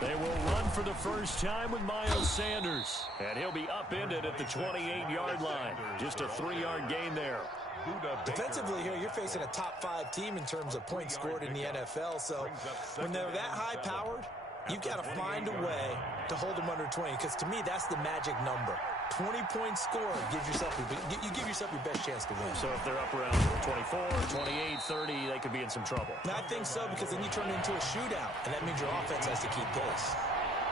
They will run for the first time with Miles Sanders. And he'll be upended at the 28-yard line. Just a 3-yard gain there. Defensively here, you're facing a top-5 team in terms of points scored in the NFL. So when they're that high-powered, you've got to find a way to hold them under 20. Because to me, that's the magic number. 20-point score gives yourself you give yourself your best chance to win. So if they're up around 24, 28, 30, they could be in some trouble. I think so, because then you turn it into a shootout, and that means your offense has to keep pace.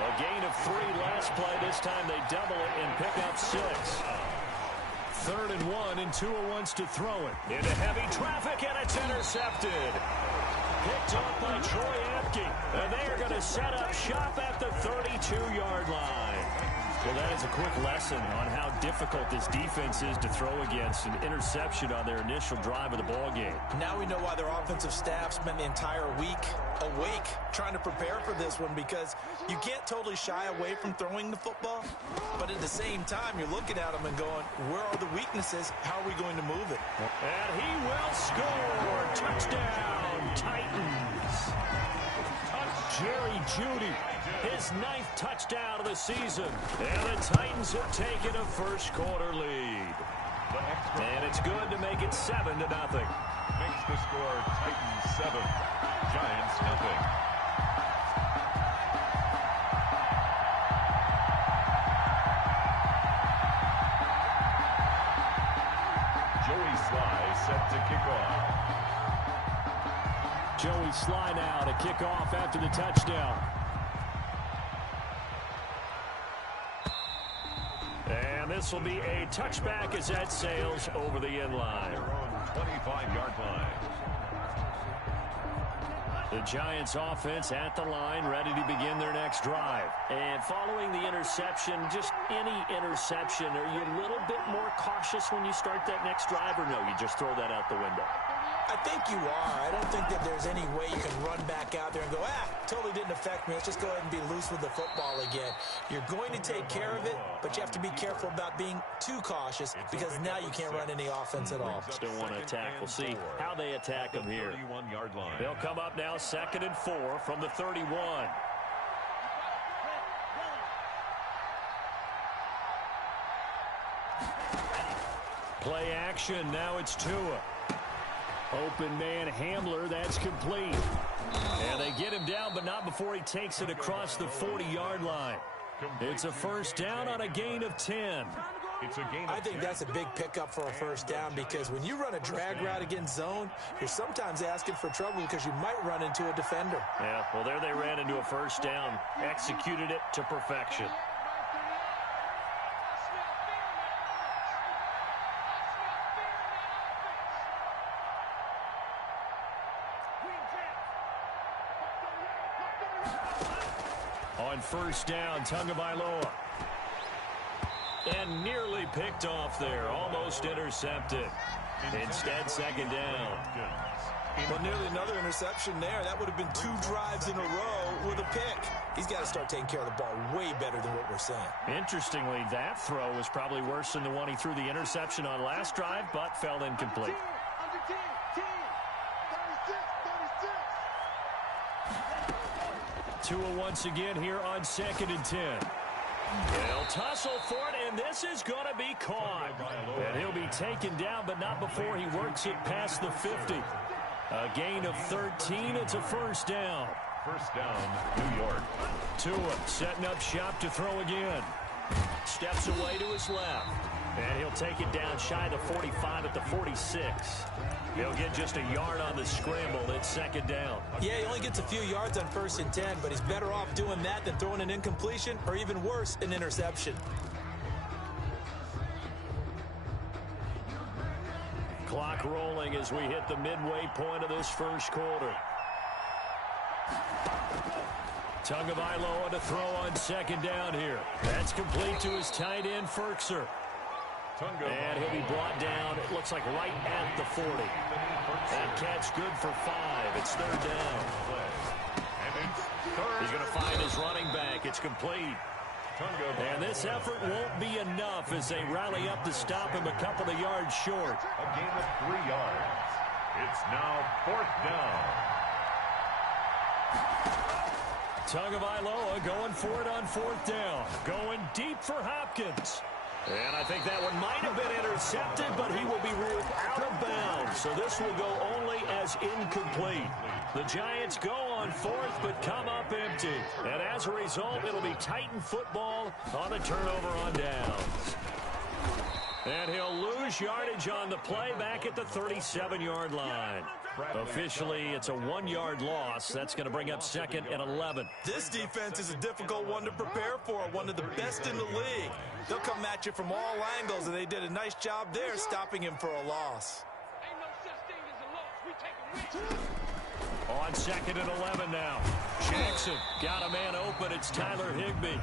A gain of 3 last play. This time they double it and pick up 6. 3rd and 1, and Tua wants to throw it. Into heavy traffic, and it's intercepted. Picked off by Troy Apke. And they are going to set up shop at the 32-yard line. Well, that is a quick lesson on how difficult this defense is to throw against. An interception on their initial drive of the ballgame. Now we know why their offensive staff spent the entire week awake trying to prepare for this one, because you can't totally shy away from throwing the football, but at the same time, you're looking at them and going, where are the weaknesses? How are we going to move it? And he will score. Touchdown, Titans. Jerry Jeudy, his 9th touchdown of the season. And the Titans have taken a first-quarter lead. And it's good to make it 7-0. Makes the score Titans 7, Giants nothing. Joey Sly set to kick off. Joey Sly now to kick off after the touchdown. And this will be a touchback as that sails over the end line. Their own 25-yard line. The Giants offense at the line, ready to begin their next drive. And following the interception, just any interception, are you a little bit more cautious when you start that next drive, or no, you just throw that out the window? I think you are. I don't think that there's any way you can run back out there and go, totally didn't affect me. Let's just go ahead and be loose with the football again. You're going to take care of it, but you have to be careful about being too cautious, because now you can't run any offense at all. Still want to attack. We'll see how they attack them here. They'll come up now 2nd and 4 from the 31. Play action. Now it's Tua. Open man Hamler, that's complete. And they get him down, but not before he takes it across the 40-yard line. It's a first down on a gain of 10. I think that's a big pickup for a first down, because when you run a drag route against zone, you're sometimes asking for trouble because you might run into a defender. Yeah, well, there they ran into a first down. Executed it to perfection. On first down, Tagovailoa. And nearly picked off there. Almost intercepted. Instead, 2nd down. Well, nearly another interception there. That would have been 2 drives in a row with a pick. He's got to start taking care of the ball way better than what we're saying. Interestingly, that throw was probably worse than the one he threw the interception on last drive, but fell incomplete. Tua once again here on 2nd and 10. They'll tussle for it, and this is going to be caught. And he'll be taken down, but not before he works it past the 50. A gain of 13. It's a first down. First down, New York. Tua setting up shop to throw again. Steps away to his left. And he'll take it down shy of the 45 at the 46. He'll get just a yard on the scramble. It's 2nd down. Yeah, he only gets a few yards on 1st and 10, but he's better off doing that than throwing an incompletion, or even worse, an interception. Clock rolling as we hit the midway point of this first quarter. Tagovailoa to throw on 2nd down here. That's complete to his tight end, Firkser. And he'll be brought down, it looks like right at the 40. That catch good for 5. It's 3rd down. He's going to find his running back. It's complete. And this effort won't be enough as they rally up to stop him a couple of yards short. A gain of 3 yards. It's now 4th down. Tagovailoa going for it on 4th down. Going deep for Hopkins. And I think that one might have been intercepted, but he will be ruled out of bounds. So this will go only as incomplete. The Giants go on 4th, but come up empty. And as a result, it'll be Titan football on the turnover on downs. And he'll lose yardage on the play back at the 37-yard line. Officially, it's a 1-yard loss. That's going to bring up 2nd and 11. This defense is a difficult one to prepare for, one of the best in the league. They'll come at you from all angles, and they did a nice job there stopping him for a loss. Ain't no such thing as a loss. We take it with. On 2nd and 11 now. Jackson got a man open. It's Tyler Higbee.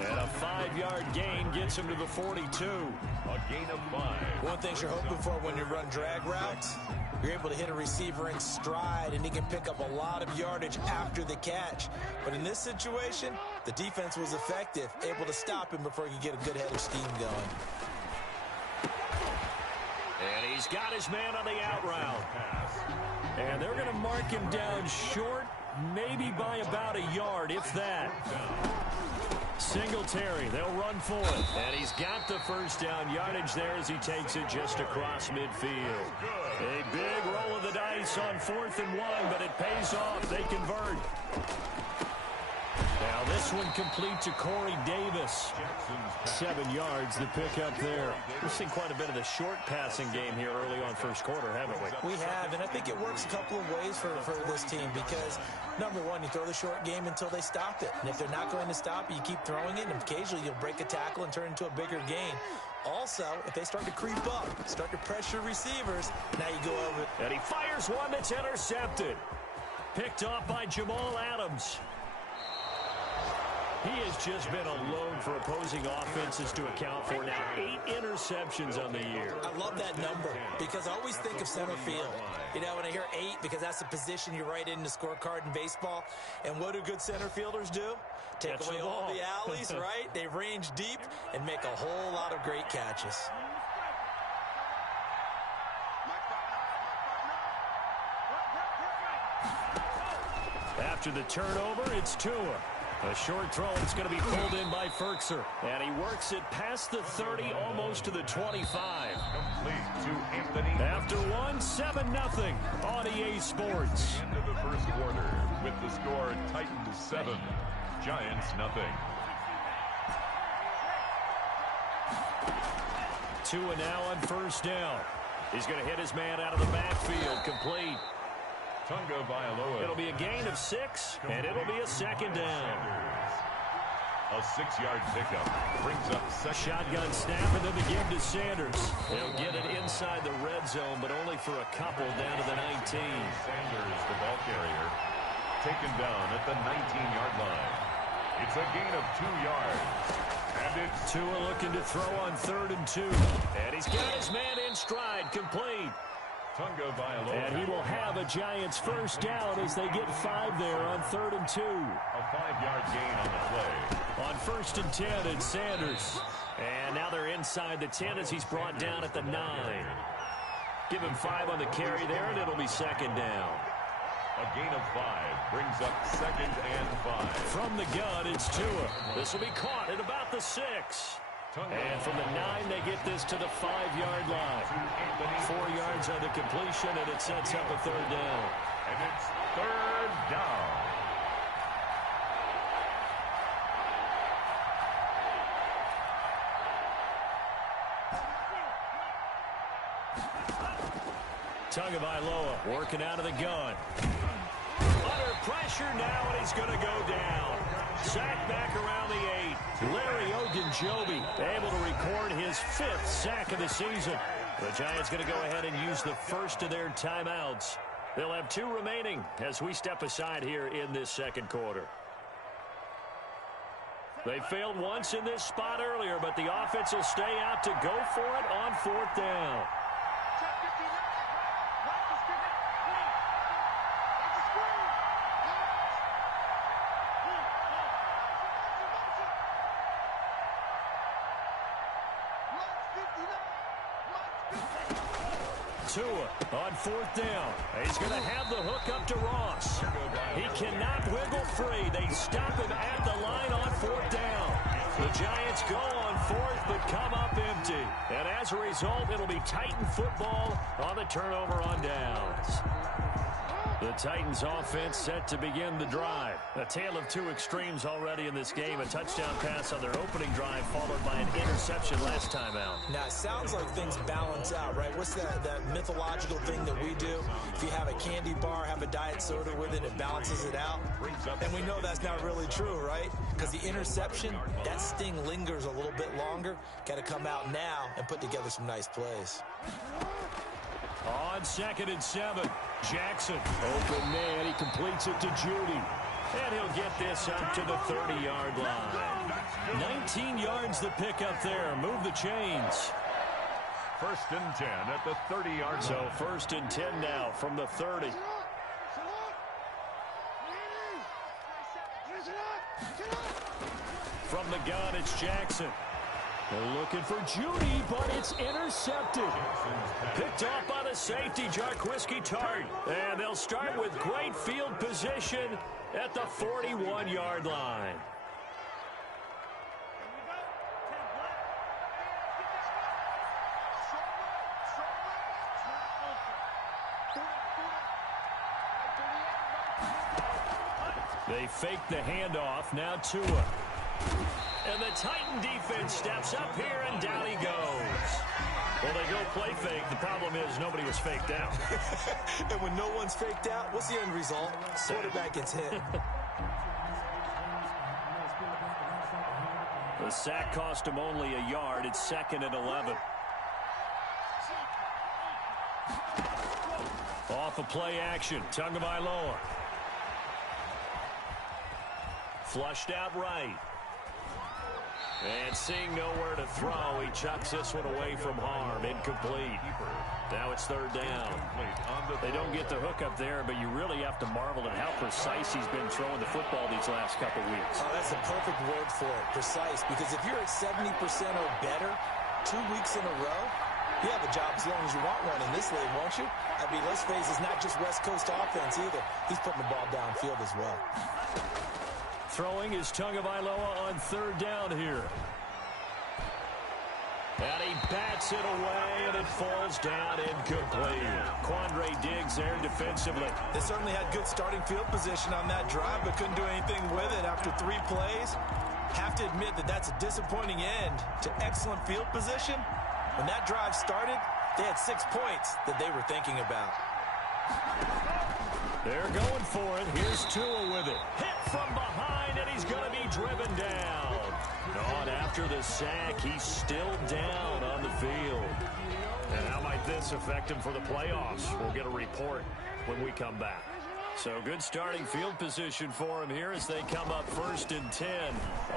And a 5-yard gain gets him to the 42. A gain of 5. One thing you're hoping for when you run drag routes, you're able to hit a receiver in stride, and he can pick up a lot of yardage after the catch. But in this situation, the defense was effective, able to stop him before he could get a good head of steam going. And he's got his man on the out route. And they're going to mark him down short, maybe by about a yard, if that. Singletary, they'll run for it. And he's got the first down yardage there as he takes it just across midfield. A big roll of the dice on 4th and 1, but it pays off. They convert. Now this one complete to Corey Davis. 7 yards to pick up there. We've seen quite a bit of the short passing game here early on first quarter, haven't we? We have, and I think it works a couple of ways for this team because, number one, you throw the short game until they stop it. And if they're not going to stop it, you keep throwing it, and occasionally you'll break a tackle and turn into a bigger gain. Also, if they start to creep up, start to pressure receivers, now you go over. And he fires one that's intercepted. Picked off by Jamal Adams. He has just been a load for opposing offenses to account for now. 8 interceptions on the year. I love that number because I always think of center field. You know, when I hear 8, because that's the position you write in the scorecard in baseball. And what do good center fielders do? Take away all the alleys, right? They range deep and make a whole lot of great catches. After the turnover, it's Tua. A short throw, it's going to be pulled in by Ferkser. And he works it past the 30, almost to the 25. Complete to Anthony. After one, 7-0 on EA Sports. End of the first quarter with the score Titans 7, Giants nothing. Tua now on first down. He's going to hit his man out of the backfield, complete. Tagovailoa. It'll be a gain of 6, and it'll be a 2nd down. A 6-yard pickup brings up second. Shotgun snap, and then the give to Sanders. He'll get it inside the red zone, but only for a couple down to the 19. Sanders, the ball carrier, taken down at the 19-yard line. It's a gain of 2 yards. And it's Tua looking to throw on 3rd and 2. And he's got his man in stride, complete. Tagovailoa. And he will have a Giants first down as they get 5 there on 3rd and 2. A 5-yard gain on the play. On 1st and 10, it's Sanders. And now they're inside the 10 as he's brought down at the 9. Give him 5 on the carry there, and it'll be 2nd down. A gain of 5 brings up 2nd and 5. From the gun, it's Tua. This will be caught at about the 6. And from the 9, they get this to the 5-yard line. 4 yards on the completion, and it sets up a 3rd down. And it's 3rd down. Tagovailoa working out of the gun. Under pressure now, and he's going to go down. Sack back around the 8. Larry Ogunjobi able to record his 5th sack of the season. The Giants going to go ahead and use the first of their timeouts. They'll have 2 remaining as we step aside here in this 2nd quarter. They failed once in this spot earlier, but the offense will stay out to go for it on 4th down. Tua on 4th down. He's going to have the hook up to Ross. He cannot wiggle free. They stop him at the line on 4th down. The Giants go on 4th but come up empty. And as a result, it'll be Titan football on the turnover on downs. The Titans offense set to begin the drive. A tale of two extremes already in this game. A touchdown pass on their opening drive followed by an interception last time out. Now, it sounds like things balance out, right? What's that mythological thing that we do? If you have a candy bar, have a diet soda with it, it balances it out. And we know that's not really true, right? Because the interception, that sting lingers a little bit longer. Got to come out now and put together some nice plays. On 2nd and 7, Jackson. Open man, he completes it to Judy. And he'll get this up to the 30-yard line. 19 yards the pickup there. Move the chains. 1st and 10 at the 30-yard line. So 1st and 10 now from the 30. From the gun, it's Jackson. They're looking for Judy, but it's intercepted. Picked off by the safety, Jarquiski Tart. And they'll start with great field position at the 41-yard line. They fake the handoff. Now Tua. And the Titan defense steps up here, and down he goes. Well, they go play fake. The problem is nobody was faked out. And when no one's faked out, what's the end result? Quarterback gets hit. The sack cost him only a yard. It's 2nd and 11. Off of play action, Tagovailoa. Flushed out right. And seeing nowhere to throw, he chucks this one away from harm. Incomplete. Now it's 3rd down. They don't get the hook up there, but you really have to marvel at how precise he's been throwing the football these last couple weeks. Oh, that's the perfect word for it, precise. Because if you're at 70% or better 2 weeks in a row, you have a job as long as you want one in this league, won't you? I mean, let's face it, it's not just West Coast offense either. He's putting the ball downfield as well. Throwing is Tagovailoa on 3rd down here. And he bats it away, and it falls down incomplete. Quandre Diggs there defensively. They certainly had good starting field position on that drive, but couldn't do anything with it after 3 plays. Have to admit that that's a disappointing end to excellent field position. When that drive started, they had 6 points that they were thinking about. They're going for it. Here's Tua with it. Hit from behind, and he's going to be driven down. On after the sack, he's still down on the field. And how might this affect him for the playoffs? We'll get a report when we come back. So good starting field position for him here as they come up 1st and 10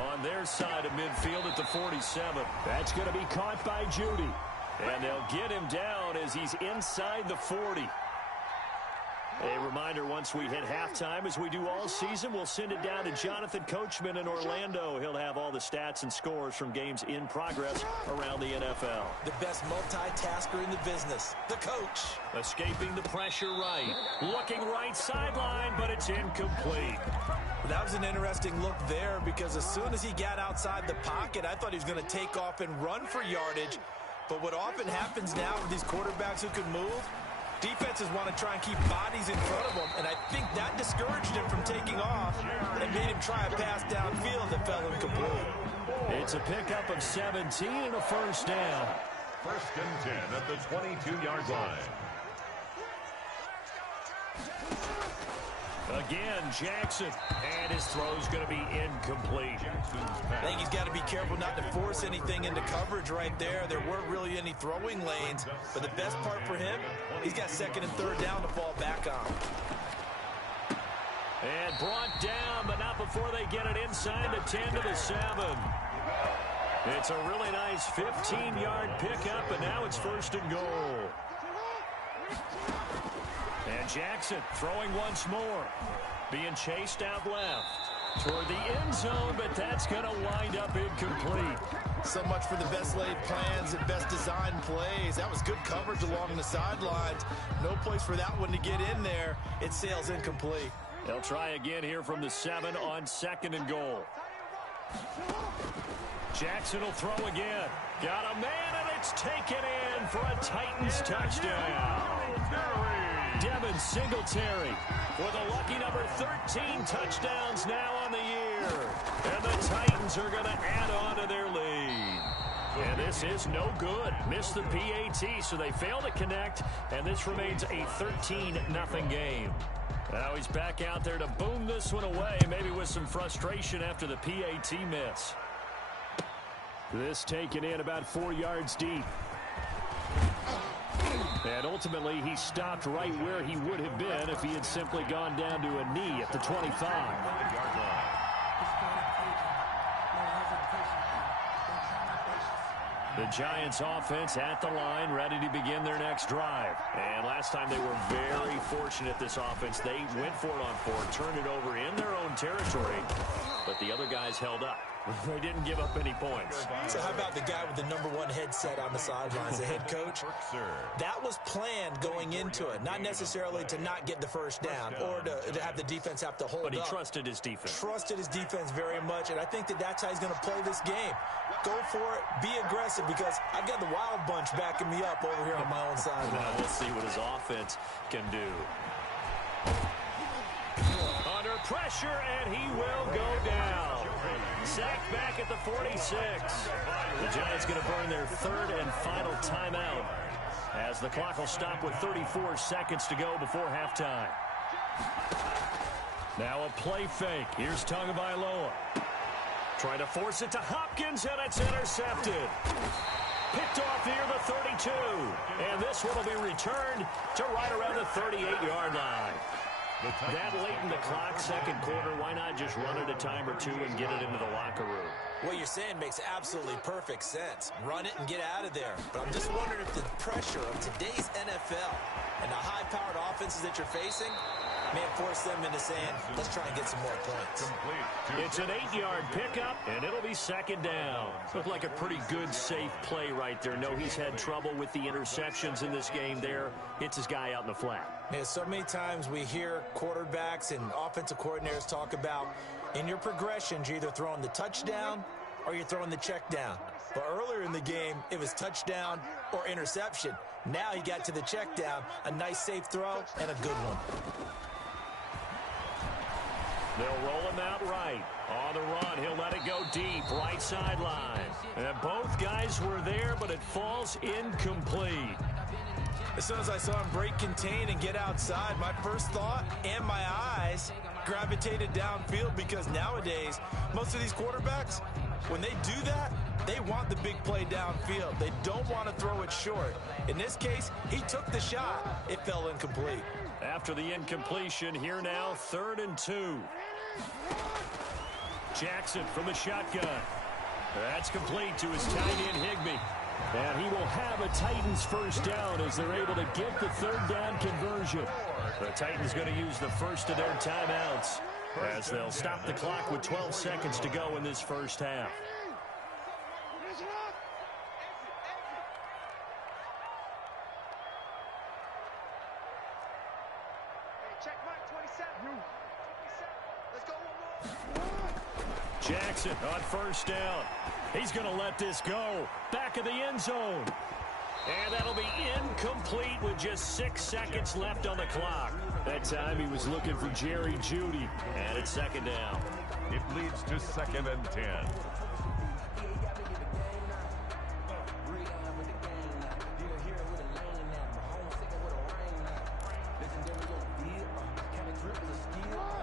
on their side of midfield at the 47. That's going to be caught by Judy. And they'll get him down as he's inside the 40. A reminder, once we hit halftime, as we do all season, we'll send it down to Jonathan Coachman in Orlando. He'll have all the stats and scores from games in progress around the NFL. The best multitasker in the business, the coach. Escaping the pressure right. Looking right sideline, but it's incomplete. That was an interesting look there because as soon as he got outside the pocket, I thought he was going to take off and run for yardage. But what often happens now with these quarterbacks who can move, defenses want to try and keep bodies in front of them, and I think that discouraged him from taking off and made him try a pass downfield that fell incomplete. It's a pickup of 17 and a 1st down. 1st and 10 at the 22-yard line. Again, Jackson, and his throw's going to be incomplete. I think he's got to be careful not to force anything into coverage right there. There weren't really any throwing lanes, but the best part for him, he's got 2nd and 3rd down to fall back on. And brought down, but not before they get it inside the 10 to the 7. It's a really nice 15-yard pickup, and now it's 1st and goal. And Jackson throwing once more. Being chased out left toward the end zone, but that's going to wind up incomplete. So much for the best laid plans and best designed plays. That was good coverage along the sidelines. No place for that one to get in there. It sails incomplete. They'll try again here from the 7 on 2nd and goal. Jackson will throw again. Got a man, and it's taken in for a Titans touchdown. Devin Singletary with a lucky number 13 touchdowns now on the year. And the Titans are going to add on to their lead. And this is no good. Missed the PAT, so they fail to connect, and this remains a 13-0 game. Now he's back out there to boom this one away, maybe with some frustration after the PAT miss. This taken in about 4 yards deep. And ultimately, he stopped right where he would have been if he had simply gone down to a knee at the 25. The Giants offense at the line, ready to begin their next drive. And last time they were very fortunate, this offense. They went for it on 4, turned it over in their own territory, but the other guys held up. They didn't give up any points. So how about the guy with the #1 headset on the sidelines, the head coach? That was planned going into it, not necessarily to not get the first down or to have the defense have to hold up. But he trusted his defense. Trusted his defense very much, and I think that's how he's going to play this game. Go for it, be aggressive, because I've got the Wild Bunch backing me up over here on my own sideline. Now we'll see what his offense can do. Under pressure, and he will go down. Sacked back at the 46. The Giants going to burn their 3rd and final timeout as the clock will stop with 34 seconds to go before halftime. Now a play fake. Here's Tagovailoa. Trying to force it to Hopkins, and it's intercepted. Picked off near the 32. And this one will be returned to right around the 38-yard line. That late in the clock, 2nd quarter, why not just run it a time or 2 and get it into the locker room? What you're saying makes absolutely perfect sense. Run it and get out of there. But I'm just wondering if the pressure of today's NFL and the high-powered offenses that you're facing may have forced them into saying, let's try and get some more points. It's an 8-yard pickup, and it'll be 2nd down. Looked like a pretty good, safe play right there. No, he's had trouble with the interceptions in this game there. Hits his guy out in the flat. Man, so many times we hear quarterbacks and offensive coordinators talk about in your progressions, you're either throwing the touchdown or you're throwing the check down. But earlier in the game, it was touchdown or interception. Now he got to the check down, a nice safe throw, and a good one. They'll roll him out right. On the run, he'll let it go deep, right sideline. And both guys were there, but it falls incomplete. As soon as I saw him break contain and get outside, my first thought and my eyes gravitated downfield, because nowadays, most of these quarterbacks, when they do that, they want the big play downfield. They don't want to throw it short. In this case, he took the shot. It fell incomplete. After the incompletion, here now, 3rd and 2. Jackson from the shotgun. That's complete to his tight end, Higbee. And he will have a Titans first down as they're able to get the 3rd down conversion. The Titans going to use the first of their timeouts as they'll stop the clock with 12 seconds to go in this first half. Jackson on first down. He's going to let this go. Back of the end zone. And that'll be incomplete with just 6 seconds left on the clock. That time he was looking for Jerry Jeudy. And it's 2nd down. It leads to 2nd and 10.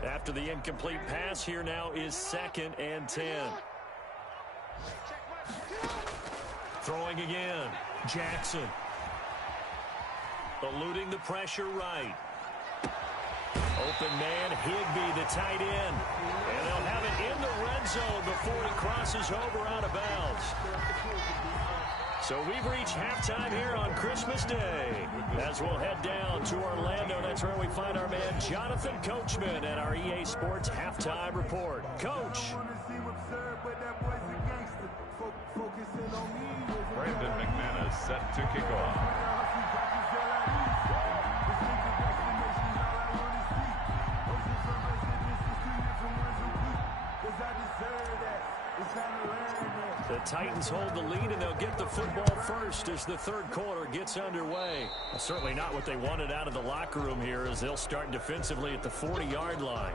After the incomplete pass, here now is 2nd and 10. Throwing again. Jackson. Eluding the pressure right. Open man, Higbee, the tight end. And they'll have it in the red zone before he crosses over out of bounds. So we've reached halftime here on Christmas Day. As we'll head down to Orlando, that's where we find our man Jonathan Coachman at our EA Sports Halftime Report. Coach. Focus set to kick off. The Titans hold the lead, and they'll get the football first as the third quarter gets underway. Well, certainly not what they wanted out of the locker room here, as they'll start defensively at the 40-yard line.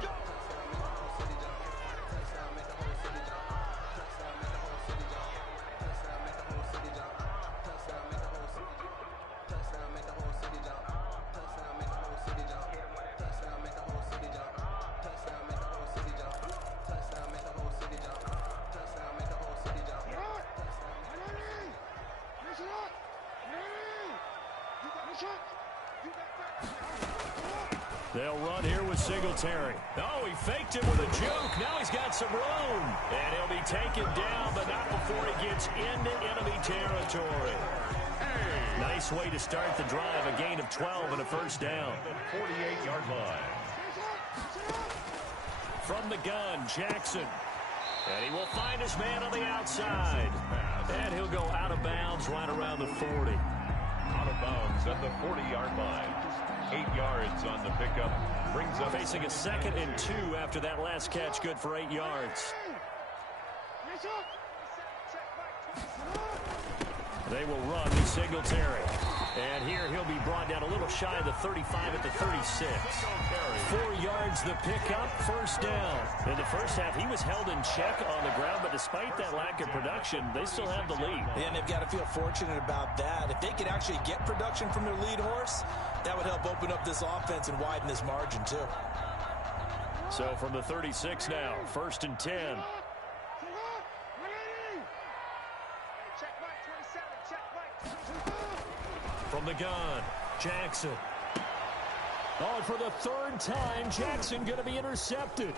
They'll run here with Singletary. Oh, he faked it with a juke. Now he's got some room. And he'll be taken down, but not before he gets into enemy territory. Nice way to start the drive. A gain of 12 and a first down. 48-yard line. From the gun, Jackson. And he will find his man on the outside. And he'll go out of bounds right around the 40. Out of bounds at the 40-yard line. 8 yards on the pickup. Brings up facing a 2nd and 2 after that last catch, good for 8 yards. They will run with Singletary. And here he'll be brought down a little shy of the 35 at the 36. 4 yards the pickup, first down. In the first half, he was held in check on the ground, but despite that lack of production, they still have the lead. And they've got to feel fortunate about that. If they could actually get production from their lead horse, that would help open up this offense and widen this margin too. So from the 36 now, 1st and 10. From the gun, Jackson. Oh, for the 3rd time, Jackson going to be intercepted.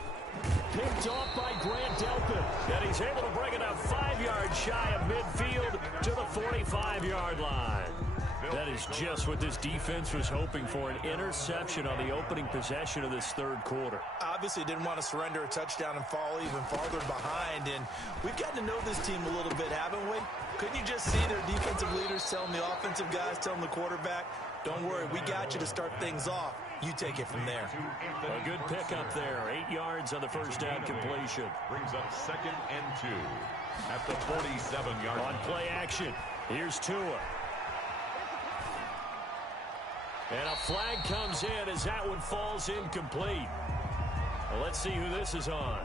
Picked off by Grant Delpit. And he's able to bring it up 5 yards shy of midfield to the 45-yard line. That is just what this defense was hoping for, an interception on the opening possession of this third quarter. Obviously didn't want to surrender a touchdown and fall even farther behind, and we've gotten to know this team a little bit, haven't we? Couldn't you just see their defensive leaders telling the offensive guys, telling the quarterback, don't worry, we got you to start things off. You take it from there. A good pickup there. 8 yards on the first down completion. Brings up 2nd and 2 at the 47-yard line. On play action, here's Tua. And a flag comes in as that one falls incomplete. Well, let's see who this is on.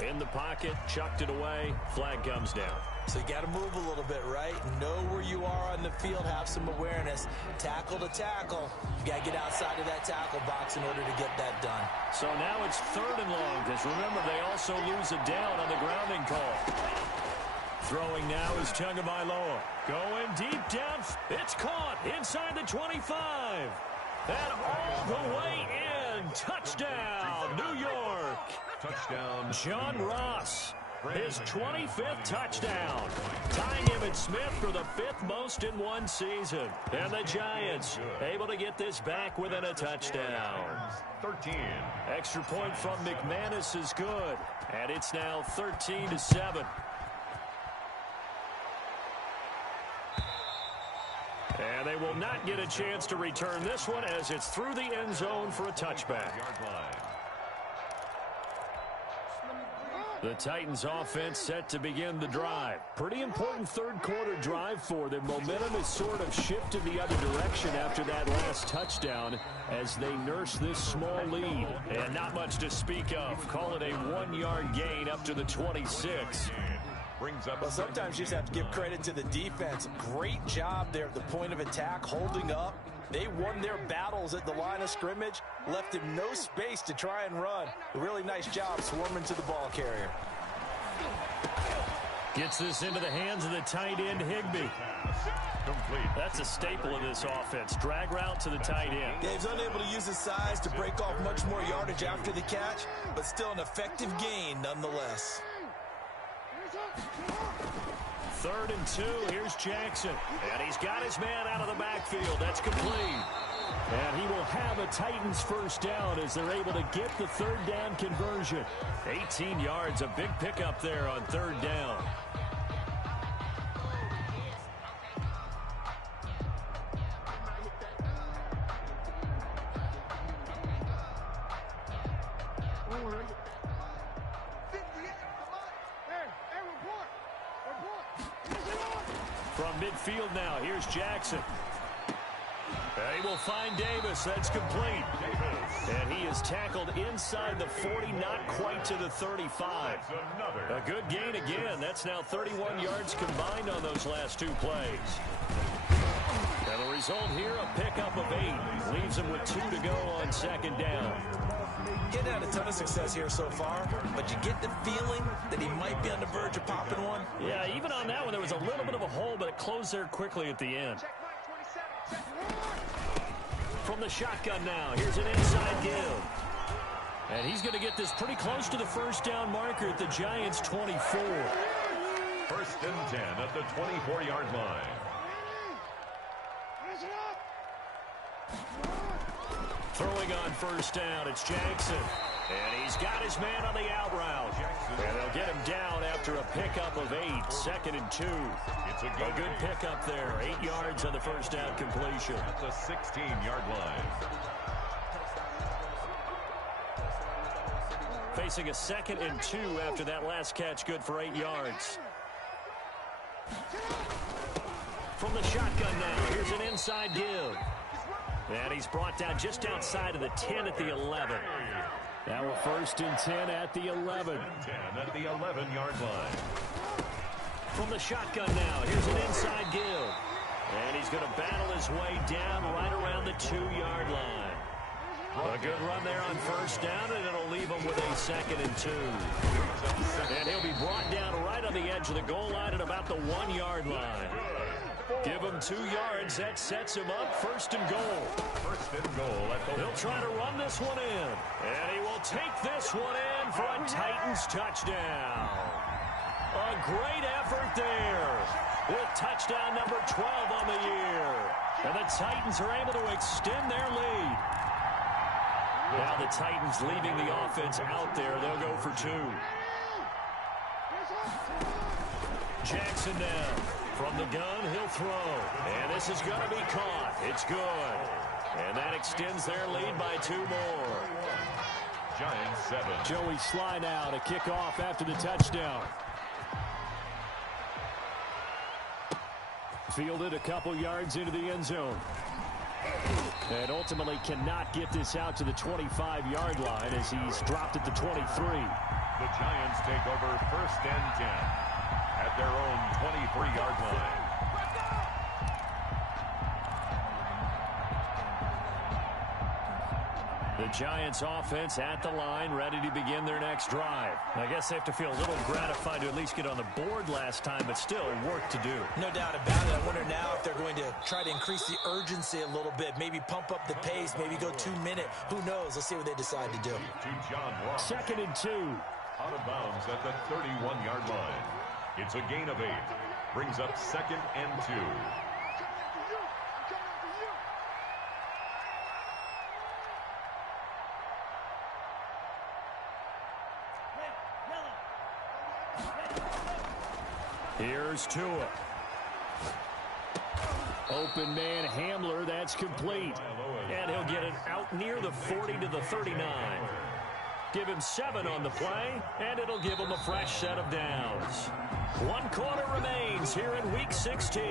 In the pocket, chucked it away, flag comes down. So you got to move a little bit, right? Know where you are on the field, have some awareness. Tackle to tackle. You got to get outside of that tackle box in order to get that done. So now it's 3rd and long, because remember, they also lose a down on the grounding call. Throwing now is Tagovailoa. Going deep down. It's caught inside the 25. And all the way in. Touchdown, New York. Touchdown. John Ross. His 25th touchdown, tying Emmitt Smith for the 5th most in one season. And the Giants able to get this back within a touchdown. 13. Extra point from McManus is good. And it's now 13-7. And they will not get a chance to return this one as it's through the end zone for a touchback. The Titans offense set to begin the drive. Pretty important third quarter drive for them. Momentum has sort of shifted the other direction after that last touchdown as they nurse this small lead. And not much to speak of. Call it a 1-yard gain up to the 26. Well, sometimes you just have to give credit to the defense. Great job there at the point of attack, holding up. They won their battles at the line of scrimmage, left him no space to try and run. A really nice job swarming to the ball carrier. Gets this into the hands of the tight end, Higbee. Complete. That's a staple of this offense. Drag route to the tight end. Dave's unable to use his size to break off much more yardage after the catch, but still an effective gain nonetheless. 3rd and 2. Here's Jackson. And he's got his man out of the backfield. That's complete. And he will have a Titans first down as they're able to get the 3rd down conversion. 18 yards, a big pickup there on 3rd down. From midfield now, here's Jackson. He will find Davis. That's complete. And he is tackled inside the 40, not quite to the 35. A good gain again. That's now 31 yards combined on those last two plays. And the result here, a pickup of 8. Leaves him with 2 to go on second down. Getting had a ton of success here so far, but you get the feeling that he might be on the verge of popping one. Yeah, even on that one, there was a little bit of a hole, but it closed there quickly at the end. From the shotgun now, here's an inside give. And he's going to get this pretty close to the first down marker at the Giants' 24. First and 10 at the 24-yard line. Throwing on first down, it's Jackson. And he's got his man on the out route. And they'll get him down after a pickup of 8. Second and 2. It's a good pickup there. 8 yards on the first down completion. At the 16-yard line. Facing a second and 2 after that last catch, good for 8 yards. From the shotgun now, here's an inside give. And he's brought down just outside of the 10 at the 11. Now a first and 10 at the 11. 10 at the 11-yard line. From the shotgun now, here's an inside give. And he's going to battle his way down right around the 2-yard line. A good run there on first down, and it'll leave him with a second and 2. And he'll be brought down right on the edge of the goal line at about the 1-yard line. Give him 2 yards. That sets him up. First and goal. First and goal. He'll try to run this one in. And he will take this one in for a Titans touchdown. A great effort there with touchdown number 12 on the year. And the Titans are able to extend their lead. Now the Titans leaving the offense out there. They'll go for 2. Jackson down. From the gun, he'll throw. And this is going to be caught. It's good. And that extends their lead by 2 more. Giants 7. Joey Sly now to kick off after the touchdown. Fielded a couple yards into the end zone. And ultimately cannot get this out to the 25-yard line as he's dropped at the 23. The Giants take over first and 10 at their own 23-yard line. The Giants offense at the line, ready to begin their next drive. I guess they have to feel a little gratified to at least get on the board last time, but still work to do. No doubt about it. I wonder now if they're going to try to increase the urgency a little bit, maybe pump up the pace, maybe go 2-minute. Who knows? Let's see what they decide to do. To John Ross. Second and 2. Out of bounds at the 31-yard line. It's a gain of 8. Brings up second and 2. Here's Tua. Open man Hamler, that's complete. And he'll get it out near the 40 to the 39. Give him 7 on the play, and it'll give him a fresh set of downs. 1 quarter remains here in Week 16.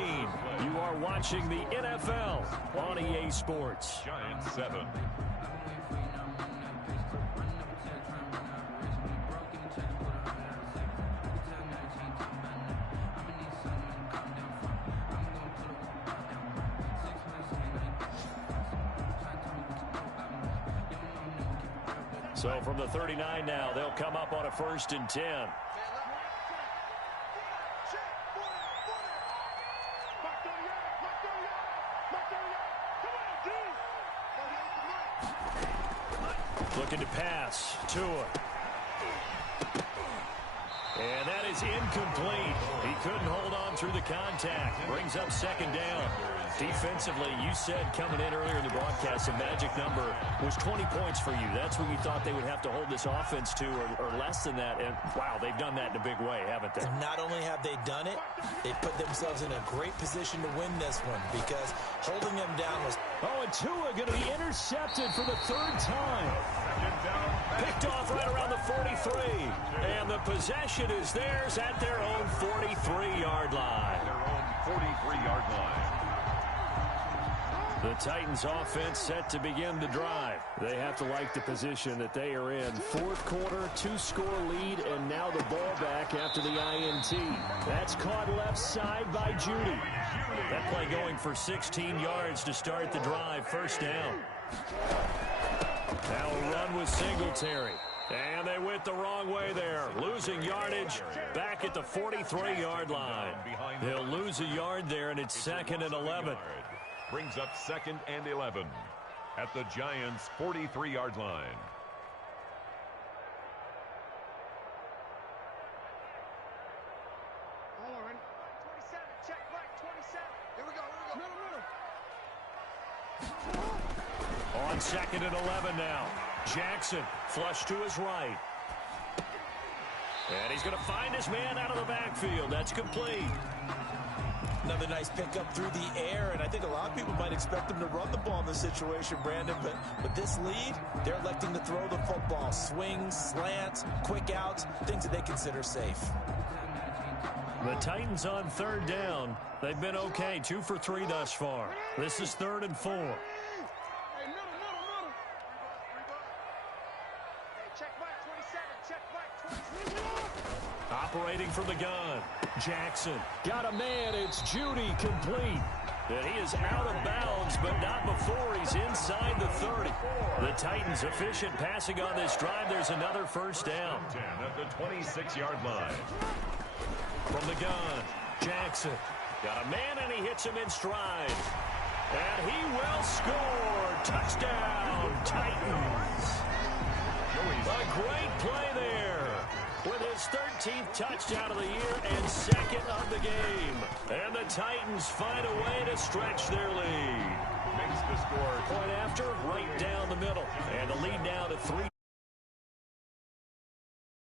You are watching the NFL on EA Sports. Giants 7. So from the 39 now, they'll come up on a first and 10. Looking to pass. Tua. And that is incomplete. He couldn't hold on through the contact. Brings up second down. Defensively, you said coming in earlier in the broadcast, the magic number was 20 points for you. That's what you thought they would have to hold this offense to, or less than that. And, wow, they've done that in a big way, haven't they? And not only have they done it, they put themselves in a great position to win this one because Holding him down was... Oh, and Tua going to be intercepted for the third time. Picked off right around the 43. And the possession is theirs at their own 43-yard line. Their own 43-yard line. The Titans offense set to begin the drive. They have to like the position that they are in. Fourth quarter, 2-score lead, and now the ball back after the INT. That's caught left side by Judy. That play going for 16 yards to start the drive. First down. Now a run with Singletary. And they went the wrong way there. Losing yardage back at the 43-yard line. They'll lose a yard there, and it's 2nd and 11. Brings up 2nd and 11 at the Giants' 43-yard line. Hold on, ready? 27, check right, 27. Here we go, middle. On 2nd and 11 now. Jackson flush to his right. And he's going to find his man out of the backfield. That's complete. Another nice pickup through the air, and I think a lot of people might expect them to run the ball in this situation, Brandon, but with this lead, they're electing to throw the football. Swings, slants, quick outs, things that they consider safe. The Titans on 3rd down. They've been okay, 2 for 3 thus far. This is 3rd and 4. Hey, middle. Hey, check right, 27, check right, 27. Operating from the gun. Jackson got a man. It's Judy complete. And he is out of bounds, but not before he's inside the 30. The Titans efficient passing on this drive. There's another first down. 10 at the 26-yard line. From the gun, Jackson got a man, and he hits him in stride. And he will score. Touchdown, Titans. A great play there. With his 13th touchdown of the year and 2nd of the game. And the Titans find a way to stretch their lead. Makes the score. Point after, right down the middle. And the lead now to 3.